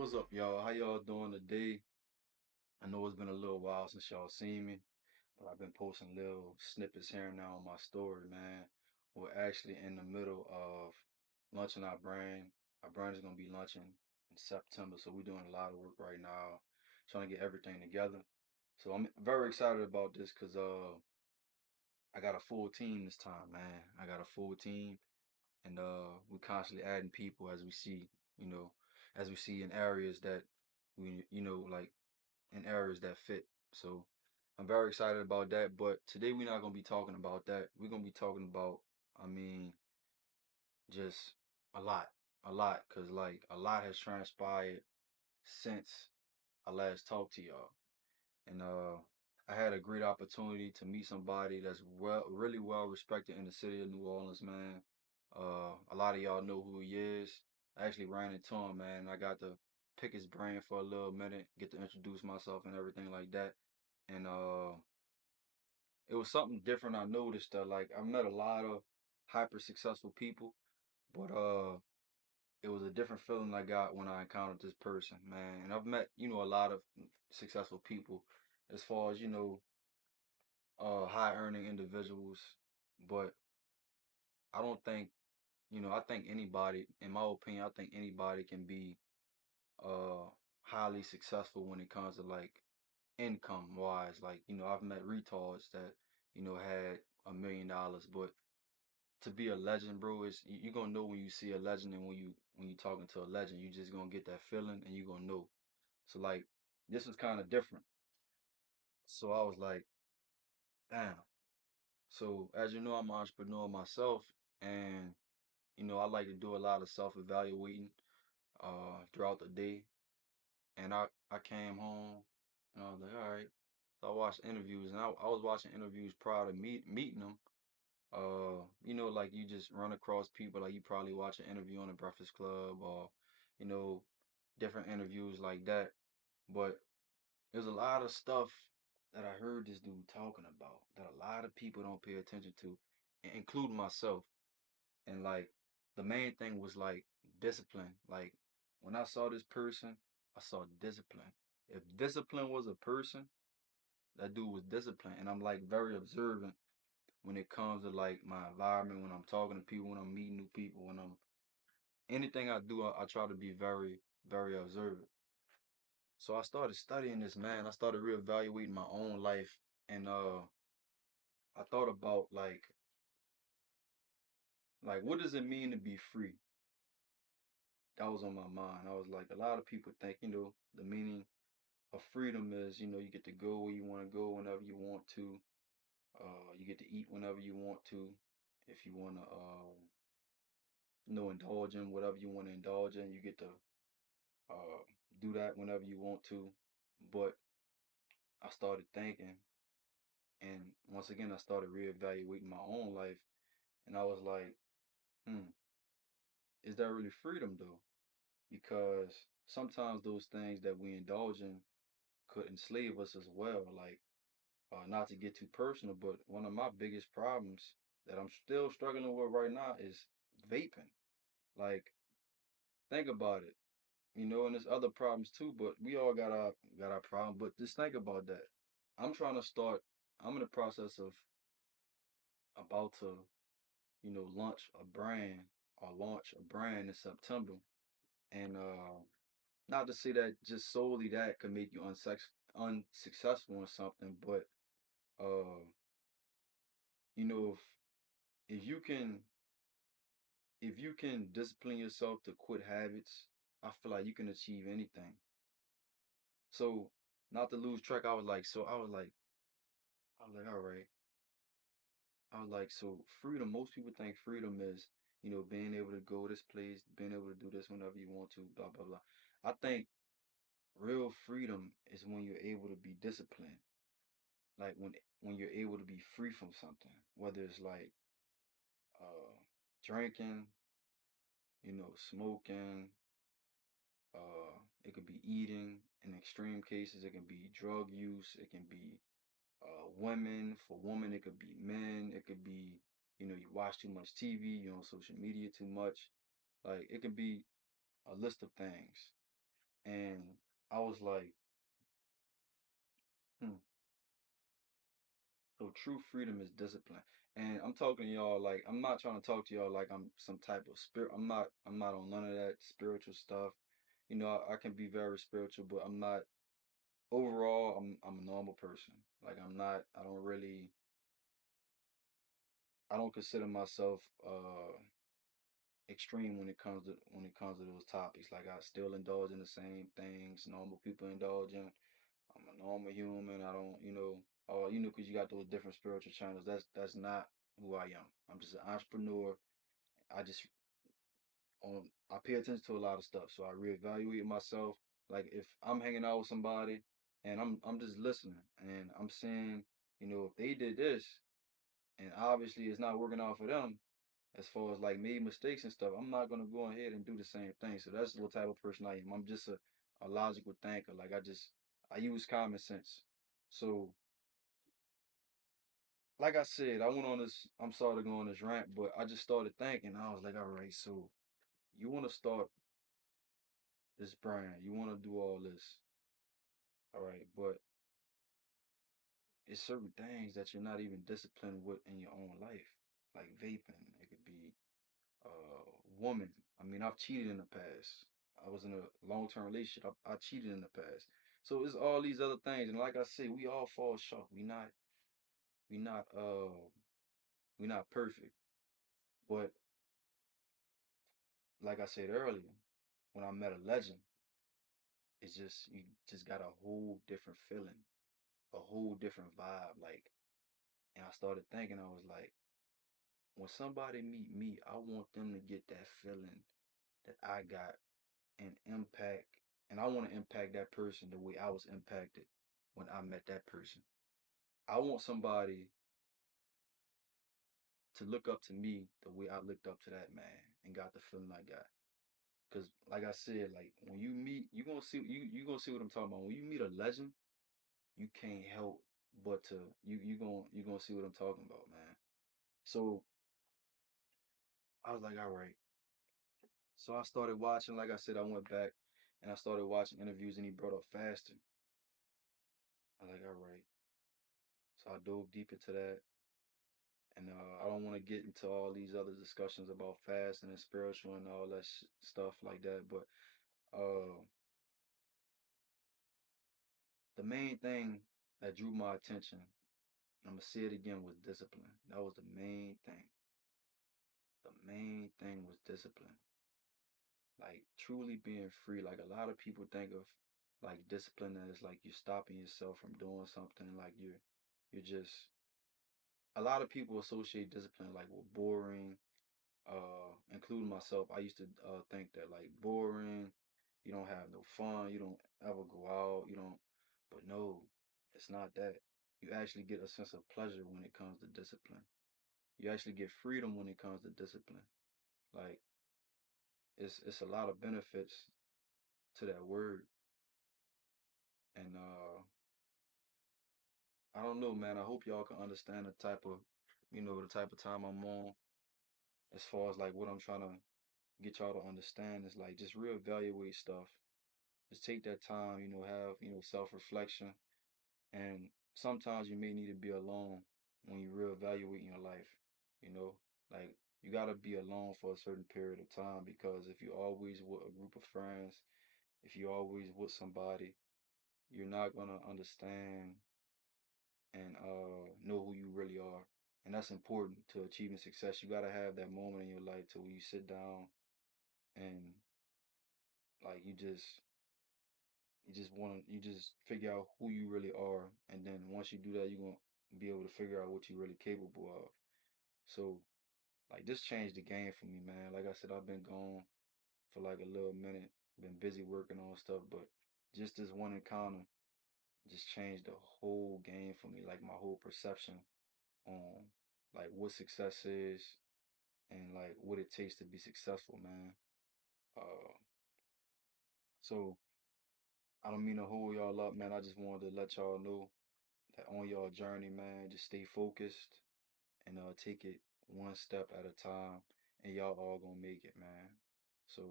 What's up, y'all? How y'all doing today? I know it's been a little while since y'all seen me, but I've been posting little snippets here and now on my story, man. We're actually in the middle of launching our brand. Our brand is gonna be launching in September, so we're doing a lot of work right now, trying to get everything together. So I'm very excited about this because I got a full team this time, man. I got a full team, and we're constantly adding people as we see, you know, as we see in areas that like in areas that fit. So I'm very excited about that. But today we're not gonna be talking about that. We're gonna be talking about, I mean, just a lot, cause like a lot has transpired since I last talked to y'all, and I had a great opportunity to meet somebody that's really well respected in the city of New Orleans, man. A lot of y'all know who he is. I actually ran into him, man. I got to pick his brain for a little minute, get to introduce myself and everything like that. And it was something different. I noticed that like I met a lot of hyper successful people, but it was a different feeling I got when I encountered this person, man. And I've met, a lot of successful people as far as, high earning individuals, but I don't think, I think anybody, in my opinion, I think anybody can be uh highly successful when it comes to like income wise. Like, I've met retards that, had $1 million, but to be a legend, bro, is you gonna know when you see a legend, and when you talking to a legend, you just gonna get that feeling and you gonna know. So like this was kind of different. So I was like, damn. So as you know, I'm an entrepreneur myself, and I like to do a lot of self-evaluating throughout the day. And I came home and I was like, all right. So I watched interviews, and I was watching interviews prior to meeting them. Like you just run across people, like you probably watch an interview on the Breakfast Club, or you know, different interviews like that. But there's a lot of stuff that I heard this dude talking about that a lot of people don't pay attention to, including myself. And like the main thing was like discipline. Like when I saw this person, I saw discipline. If discipline was a person, that dude was disciplined. And I'm like very observant when it comes to like my environment, when I'm talking to people, when I'm meeting new people, when I'm anything I do, I try to be very, very observant. So I started studying this, man. I started reevaluating my own life, and I thought about like what does it mean to be free? That was on my mind. I was like, a lot of people think, the meaning of freedom is, you get to go where you want to go whenever you want to. You get to eat whenever you want to. If you want to, indulge in whatever you want to indulge in, you get to uh, do that whenever you want to. But I started thinking, and once again, I started reevaluating my own life, and I was like, hmm, is that really freedom though? Because sometimes those things that we indulge in could enslave us as well. Like, not to get too personal, but one of my biggest problems that I'm still struggling with right now is vaping. Like, think about it, and there's other problems too, but we all got our problem. But just think about that. I'm trying to start. I'm in the process of about to, launch a brand in September, and not to say that just solely that could make you unsuccessful in something, but uh, if you can discipline yourself to quit habits, I feel like you can achieve anything. So not to lose track, I was like, all right. I was like, so freedom, most people think freedom is, being able to go this place, being able to do this whenever you want to, blah, blah, blah. I think real freedom is when you're able to be disciplined. Like when you're able to be free from something, whether it's like uh drinking, smoking, it could be eating. In extreme cases, it can be drug use, it can be women. For women, it could be men. It could be, you watch too much TV, you're on social media too much. Like, it could be a list of things. And I was like, hmm. So true freedom is discipline. And I'm talking to y'all like I'm not trying to talk to y'all like I'm some type of spirit. I'm not on none of that spiritual stuff. You know, I can be very spiritual, but I'm not overall I'm a normal person. Like I don't really I don't consider myself extreme when it comes to those topics. Like I still indulge in the same things normal people indulge in. I'm a normal human. I don't, because you got those different spiritual channels. That's not who I am. I'm just an entrepreneur. I just I pay attention to a lot of stuff, so I reevaluate myself. Like if I'm hanging out with somebody and I'm just listening and I'm saying, if they did this and obviously it's not working out for them, as far as like made mistakes and stuff, I'm not gonna go ahead and do the same thing. So that's the type of person I am. I'm just a logical thinker. Like I use common sense. So like I said, I went on this. I'm sorry to go on this rant, but I just started thinking. I was like, all right, so you want to start this brand, you want to do all this, all right, but it's certain things that you're not even disciplined with in your own life, like vaping. It could be woman. I mean, I've cheated in the past. I was in a long-term relationship. I cheated in the past. So it's all these other things, and like I say, we all fall short. We not we not perfect, but like I said earlier, when I met a legend, it's just you just got a whole different feeling, a whole different vibe. Like, and I started thinking, I was like, when somebody meet me, I want them to get that feeling that I got and impact, and I want to impact that person the way I was impacted when I met that person. I want somebody to look up to me the way I looked up to that man and got the feeling I got. Cause like I said, like when you meet, you gonna see what I'm talking about. When you meet a legend, you can't help but to you gonna see what I'm talking about, man. So I was like, all right. So I started watching, like I said, I went back and I started watching interviews and he brought up fasting. I was like, all right. So I dove deep into that. And I don't want to get into all these other discussions about fasting and spiritual and all that stuff like that. But uh, the main thing that drew my attention, I'm gonna say it again, was discipline. That was the main thing. The main thing was discipline. Like truly being free. Like a lot of people think of like discipline as like you're stopping yourself from doing something. Like you're just a lot of people associate discipline like with boring, including myself. I used to think that like boring, you don't have no fun, you don't ever go out, you don't, but no, it's not that. You actually get a sense of pleasure when it comes to discipline. You actually get freedom when it comes to discipline. Like it's a lot of benefits to that word. And I don't know, man. I hope y'all can understand the type of time I'm on as far as like what I'm trying to get y'all to understand is like just reevaluate stuff. Just take that time, have, self-reflection. And sometimes you may need to be alone when you reevaluate your life, you know? Like you gotta be alone for a certain period of time because if you always with a group of friends, if you always with somebody, you're not gonna understand and know who you really are. And that's important to achieving success. You gotta have that moment in your life to where you sit down and like you just figure out who you really are, and then once you do that, you're gonna be able to figure out what you're really capable of. So like this changed the game for me, man. Like I said, I've been gone for like a little minute, been busy working on stuff, but just this one encounter just changed the whole game for me, like my whole perception on like what success is and like what it takes to be successful, man. Uh, so I don't mean to hold y'all up, man. I just wanted to let y'all know that on y'all journey, man, just stay focused and take it one step at a time, and y'all all gonna make it, man. So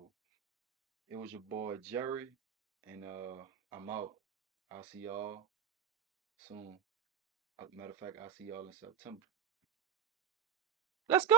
it was your boy Jerry. And I'm out. I'll see y'all soon. Matter of fact, I'll see y'all in September. Let's go.